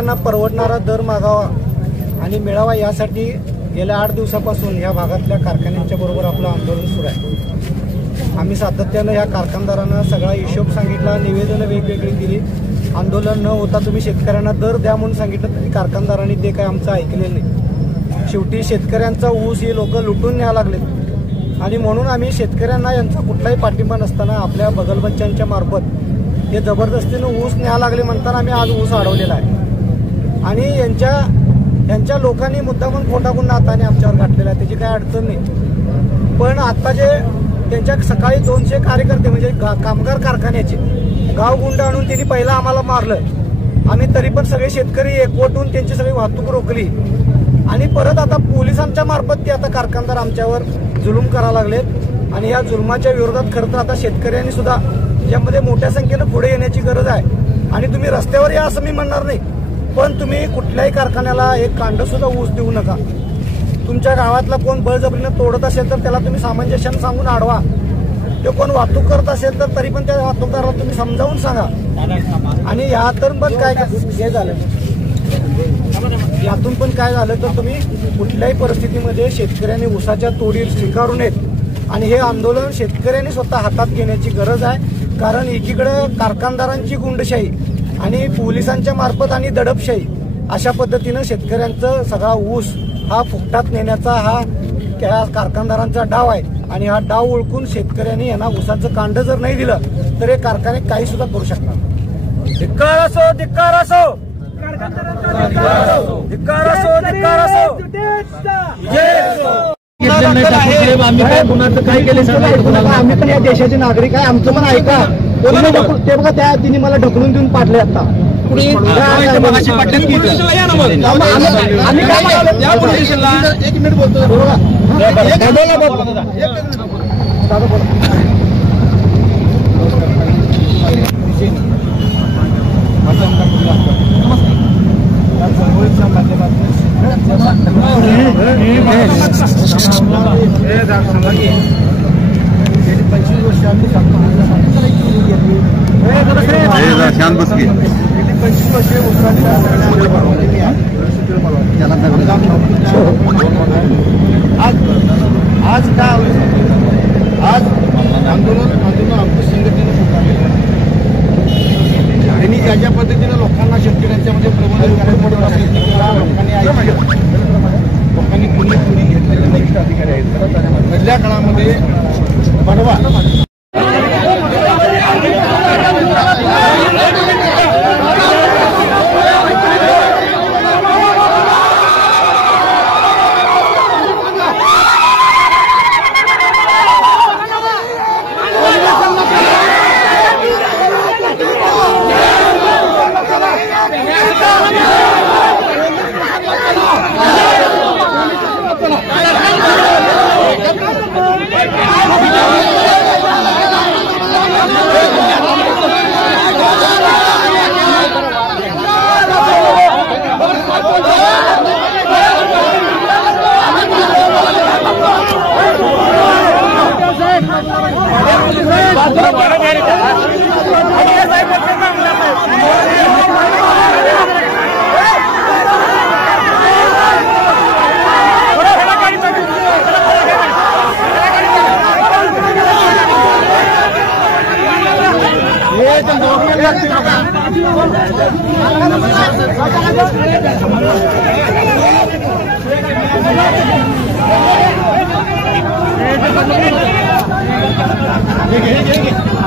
शेतकऱ्यांना परवडणारा दर मागावा आणि मिळावा यासाठी गेल्या 8 दिवसापासून या भागातल्या कारखान्यांच्या बरोबर आपलं आंदोलन सुरू आहे। आम्ही सातत्यानं या कारखानदारांना सगळा हिशोब सांगितला, निवेदनं वेगवेगळी दिली। आंदोलन न होता तुम्ही शेतकऱ्यांना दर द्या म्हणून सांगितलं तरी कारखानदारांनी ते काय आमचं ऐकलेलं नाही। शेवटी शेतकऱ्यांचा ऊस हे लोक लुटून न्यायला लागलेत आणि म्हणून आम्ही शेतकऱ्यांना यांचा कुठलाही पाठिंबा नसताना आपल्या बगलबच्च्यांच्या मार्फत हे जबरदस्तीनं ऊस न्यायला लागले म्हणताना आम्ही आज ऊस अडवलेला आहे आणि यांच्या लोकांनी मुद्दामून खोटाकून नाताने आमच्यावर घातलेला आहे, त्याची काही अडचण नाही। पण आता जे त्यांच्या सकाळी 200 कार्यकर्ते म्हणजे कामगार कारखान्याचे गावगुंड आणून त्यांनी पहिला आम्हाला मारलं। आम्ही तरी पण सगळे शेतकरी एकवटून त्यांची सगळी वाहतूक रोखली आणि परत आता पोलिसांच्या मार्फत ते आता कारखानदार आमच्यावर जुलूम करायला लागलेत आणि या जुलमाच्या विरोधात खरं तर आता शेतकऱ्यांनी सुद्धा यामध्ये मोठ्या संख्येनं पुढे येण्याची गरज आहे। आणि तुम्ही रस्त्यावर या असं मी म्हणणार नाही, पण तुम्ही कुठल्याही कारखान्याला एक कांड सुद्धा ऊस देऊ नका। तुमच्या गावातला कोण बळजबरीनं तोडत असेल तर त्याला तुम्ही सामंजस्यानं सांगून अडवा। ते कोण वाहतूक करत असेल तर तरी पण त्या वाहतूकदाराला तुम्ही समजावून सांगा। आणि यातून पण काय झालं यातून पण काय झालं तर तुम्ही कुठल्याही परिस्थितीमध्ये शेतकऱ्यांनी ऊसाच्या तोडी स्वीकारू नयेत आणि हे आंदोलन शेतकऱ्यांनी स्वतः हातात घेण्याची गरज आहे। कारण एकीकडे कारखानदारांची गुंडशाही आणि पोलिसांच्या मार्फत आणि दडपशाही अशा पद्धतीनं शेतकऱ्यांचा सगळा ऊस हा फुकटात नेण्याचा हा त्या कारखानदारांचा डाव आहे आणि हा डाव ओळखून शेतकऱ्यांनी यांना ऊसाचं कांड जर नाही दिलं तर हे कारखाने काही सुद्धा करू शकणार नाही। धिक्कार असो, धिक्कार असो, धिक्कार असो, धिक्कार असो। काय केले आम्ही पण या देशाचे नागरिक आहे, आमचं पण ऐका। ते बघा त्या तिने मला ढकलून देऊन पाडले आता एक मिनिट बोलतो शांत बस की 25 वर्षे आज काय आज आंदोलन आमच्या संघटनेनं पुकारलेलं आणि ज्या पद्धतीनं लोकांना शेतकऱ्यांच्या मध्ये प्रबोधन करायचं लोकांनी पुणे घेतलेले वरिष्ठ अधिकारी आहेत। पहिल्या काळामध्ये बनवा ठीक है।